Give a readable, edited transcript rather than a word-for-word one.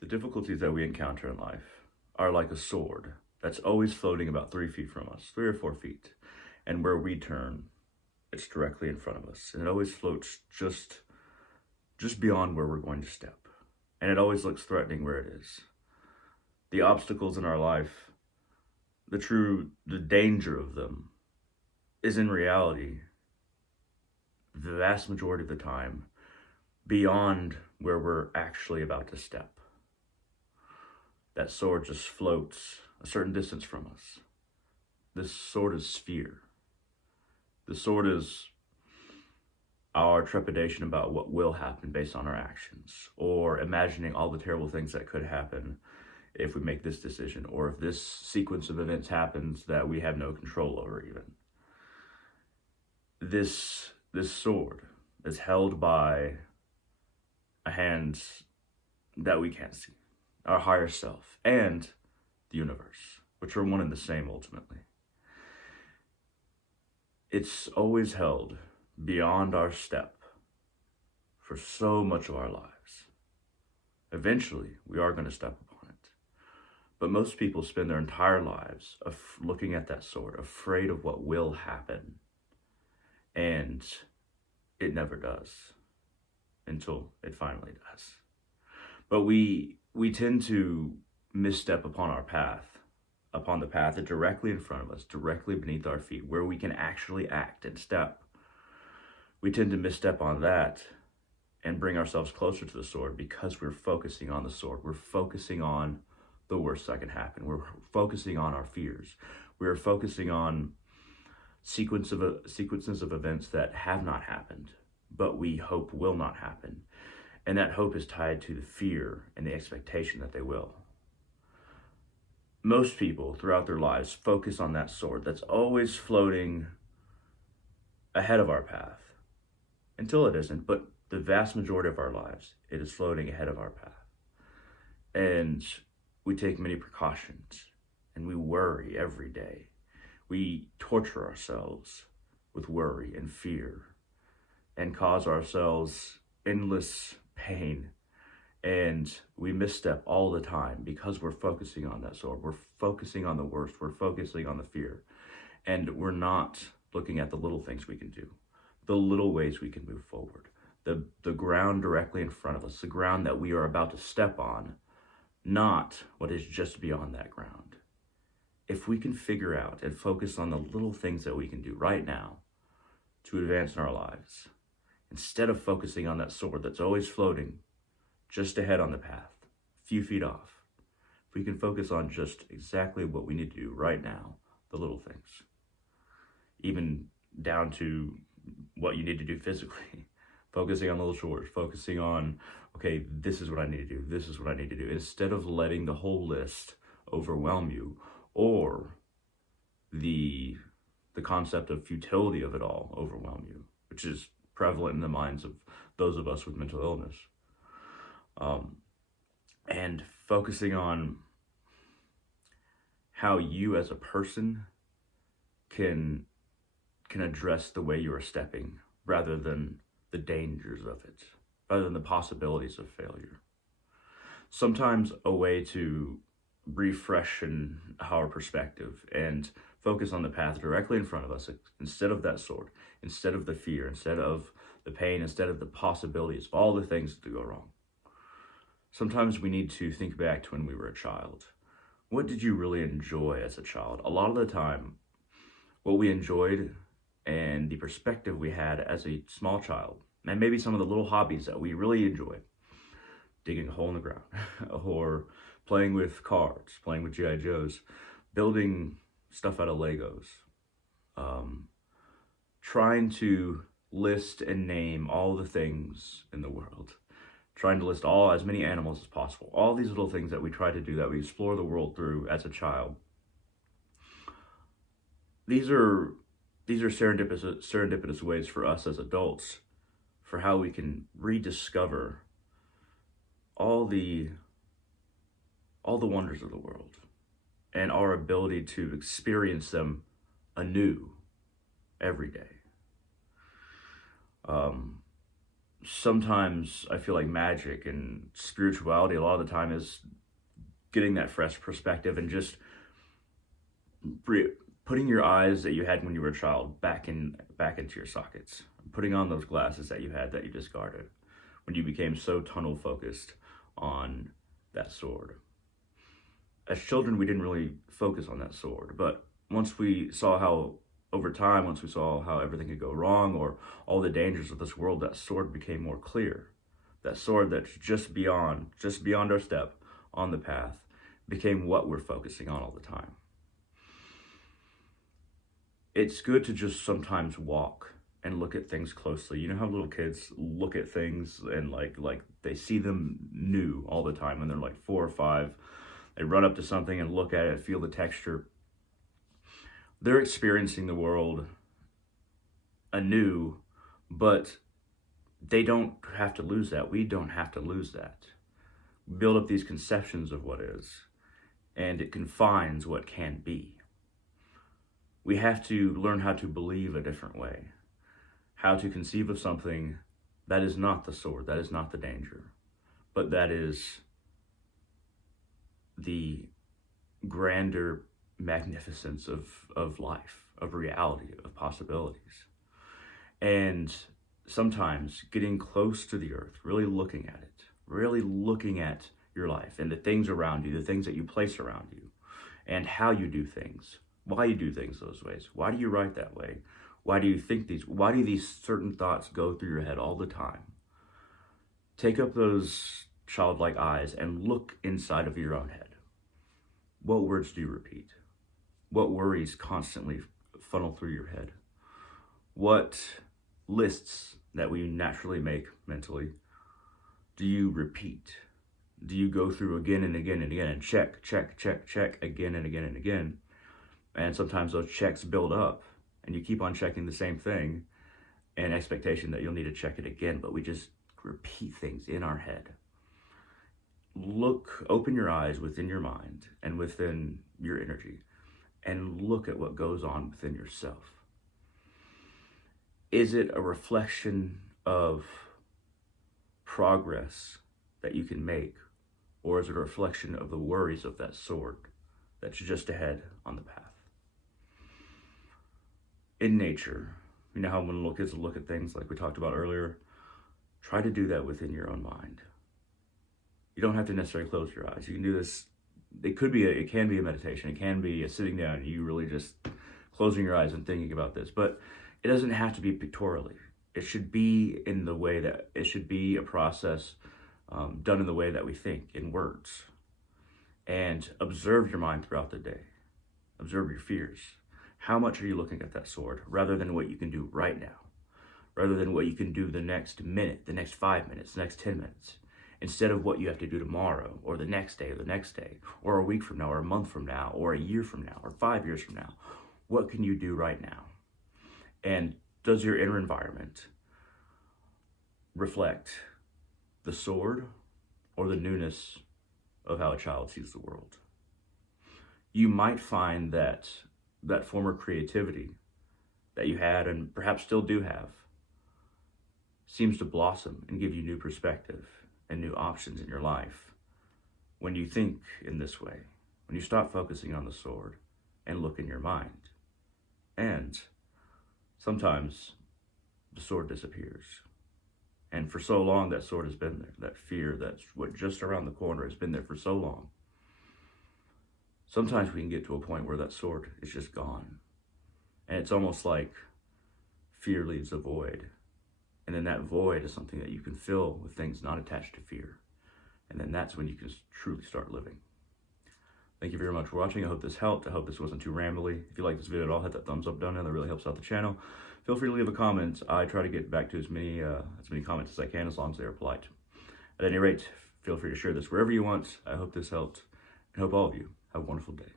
The difficulties that we encounter in life are like a sword that's always floating about 3 feet from us, 3 or 4 feet. And where we turn, it's directly in front of us. And it always floats just beyond where we're going to step. And it always looks threatening where it is. The obstacles in our life, the danger of them is in reality, the vast majority of the time, beyond where we're actually about to step. That sword just floats a certain distance from us. This sword is fear. The sword is our trepidation about what will happen based on our actions, or imagining all the terrible things that could happen if we make this decision, or if this sequence of events happens that we have no control over even. This sword is held by a hand that we can't see, our higher self, and the universe, which are one and the same ultimately. It's always held beyond our step for so much of our lives. Eventually, we are going to step upon it. But most people spend their entire lives looking at that sword, afraid of what will happen. And it never does until it finally does. But we tend to misstep upon our path, upon the path that directly in front of us, directly beneath our feet, where we can actually act and step. We tend to misstep on that and bring ourselves closer to the sword because we're focusing on the sword. We're focusing on the worst that can happen. We're focusing on our fears. We're focusing on sequences of events that have not happened, but we hope will not happen. And that hope is tied to the fear and the expectation that they will. Most people throughout their lives focus on that sword that's always floating ahead of our path until it isn't, but the vast majority of our lives, it is floating ahead of our path. And we take many precautions and we worry every day. We torture ourselves with worry and fear and cause ourselves endless pain. And we misstep all the time because we're focusing on that sword. We're focusing on the worst. We're focusing on the fear. And we're not looking at the little things we can do, the little ways we can move forward, the ground directly in front of us, the ground that we are about to step on, not what is just beyond that ground. If we can figure out and focus on the little things that we can do right now to advance in our lives, instead of focusing on that sword that's always floating just ahead on the path, a few feet off, if we can focus on just exactly what we need to do right now, the little things, even down to what you need to do physically, focusing on little chores, focusing on, okay, this is what I need to do, this is what I need to do, instead of letting the whole list overwhelm you, or the concept of futility of it all overwhelm you, which is prevalent in the minds of those of us with mental illness. And focusing on how you as a person can address the way you are stepping rather than the dangers of it, rather than the possibilities of failure. Sometimes a way to refresh our perspective and focus on the path directly in front of us, instead of that sword, instead of the fear, instead of the pain, instead of the possibilities of all the things that go wrong. Sometimes we need to think back to when we were a child. What did you really enjoy as a child? A lot of the time, what we enjoyed and the perspective we had as a small child, and maybe some of the little hobbies that we really enjoyed, digging a hole in the ground, or playing with cards, playing with G.I. Joes, building stuff out of Legos, trying to list and name all the things in the world, trying to list as many animals as possible, all these little things that we try to do, that we explore the world through as a child. These are serendipitous ways for us as adults for how we can rediscover all the wonders of the world and our ability to experience them anew every day. sometimes I feel like magic and spirituality a lot of the time is getting that fresh perspective and just putting your eyes that you had when you were a child back into your sockets, putting on those glasses that you had that you discarded when you became so tunnel focused on that sword. As children, we didn't really focus on that sword, but once we saw how over time, once we saw how everything could go wrong or all the dangers of this world, that sword became more clear. That sword that's just beyond our step on the path became what we're focusing on all the time. It's good to just sometimes walk and look at things closely. You know how little kids look at things and like they see them new all the time when they're like 4 or 5. They run up to something and look at it, feel the texture. They're experiencing the world anew, but they don't have to lose that. We don't have to lose that. We build up these conceptions of what is, and it confines what can be. We have to learn how to believe a different way, how to conceive of something that is not the sword, that is not the danger, but that is the grander magnificence of life, of reality, of possibilities. And sometimes getting close to the earth, really looking at it, really looking at your life and the things around you, the things that you place around you, and how you do things, why you do things those ways, why do you write that way, why do you think these, why do these certain thoughts go through your head all the time? Take up those childlike eyes and look inside of your own head. What words do you repeat? What worries constantly funnel through your head? What lists that we naturally make mentally do you repeat? Do you go through again and again and again and check again and again and again? And sometimes those checks build up and you keep on checking the same thing in expectation that you'll need to check it again, but we just repeat things in our head. Open your eyes within your mind and within your energy and look at what goes on within yourself. Is it a reflection of progress that you can make, or is it a reflection of the worries of that sword that's just ahead on the path? In nature, you know how when little kids look at things like we talked about earlier, try to do that within your own mind. You don't have to necessarily close your eyes. You can do this. It can be a meditation. It can be a sitting down and you really just closing your eyes and thinking about this. But it doesn't have to be pictorially. It should be in the way that it should be a process done in the way that we think, in words. And observe your mind throughout the day. Observe your fears. How much are you looking at that sword rather than what you can do right now? Rather than what you can do the next minute, the next 5 minutes, the next 10 minutes? Instead of what you have to do tomorrow, or the next day, or a week from now, or a month from now, or a year from now, or 5 years from now. What can you do right now? And does your inner environment reflect the sword or the newness of how a child sees the world? You might find that former creativity that you had and perhaps still do have seems to blossom and give you new perspective and new options in your life when you think in this way, when you stop focusing on the sword and look in your mind. And sometimes the sword disappears. And for so long, that sword has been there. That fear that's what just around the corner has been there for so long. Sometimes we can get to a point where that sword is just gone. And it's almost like fear leaves a void. And then that void is something that you can fill with things not attached to fear. And then that's when you can truly start living. Thank you very much for watching. I hope this helped. I hope this wasn't too rambly. If you like this video at all, hit that thumbs up down there. That really helps out the channel. Feel free to leave a comment. I try to get back to as many comments as I can, as long as they are polite. At any rate, feel free to share this wherever you want. I hope this helped, and hope all of you have a wonderful day.